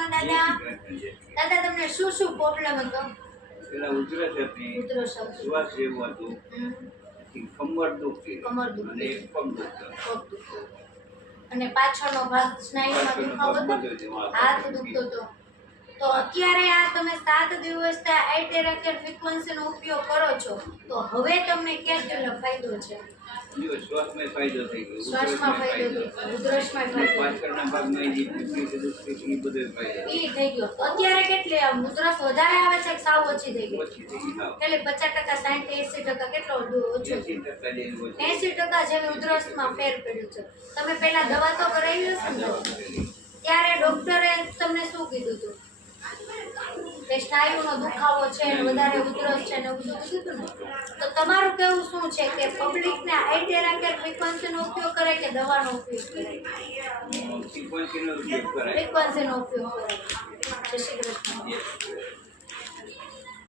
કૃષ્ણ દાદા. દાદા તમને શું શું પ્રોબ્લેમ હતો? પેલા ઉધરસ હતી, ઉધરસ હતી, શ્વાસ જેવું હતું, કમર દુખતી કમર દુખતી, અને પગ દુખતો. પગ દુખતો અને પાછળનો ભાગ સ્નાયુમાં દુખાવો હતો, હાથ દુખતો હતો. તો અત્યારે આ તમે 7 દિવસથી આઈટેરાકેર ફ્રીક્વન્સીનો ઉપયોગ કરો છો તો હવે તમને કેટલો ફાયદો છે? શ્વાસમાં ફાયદો થઈ ગયો, શ્વાસમાં ફાયદો થઈ ગયો, ઉધરસમાં ફાયદો, પાછળના ભાગમાં જે દુખતી એ બધો ફાયદો ઈ થઈ ગયો. તો અત્યારે કેટલી ઉધરસ વધારે આવે છે કે સાવ ઓછી થઈ ગઈ? ઓછી થઈ ગઈ. એટલે 50%, 60%, 80% કેટલો ઓછો? 80% જેવી ઓછી. 80% જેવી ઉધરસમાં ફેર પડ્યું છે. તમે પહેલા દવા તો કરાવી હશે ને? ત્યારે ડોક્ટરે તમને શું કીધું હતું? કે સ્નાયુનો દુખાવો છે ને વધારે ઉધરસ છે ને એવું બધું કીધું ને? તો તમારું કેવું શું છે કે પબ્લિકને આઈટેરાકેર ફ્રીક્વન્સીનો ઉપયોગ કરે કે દવાનો ઉપયોગ કરે? ફ્રીક્વન્સીનો ઉપયોગ કરાય. ફ્રીક્વન્સીનો ઉપયોગ કરે. જય શ્રી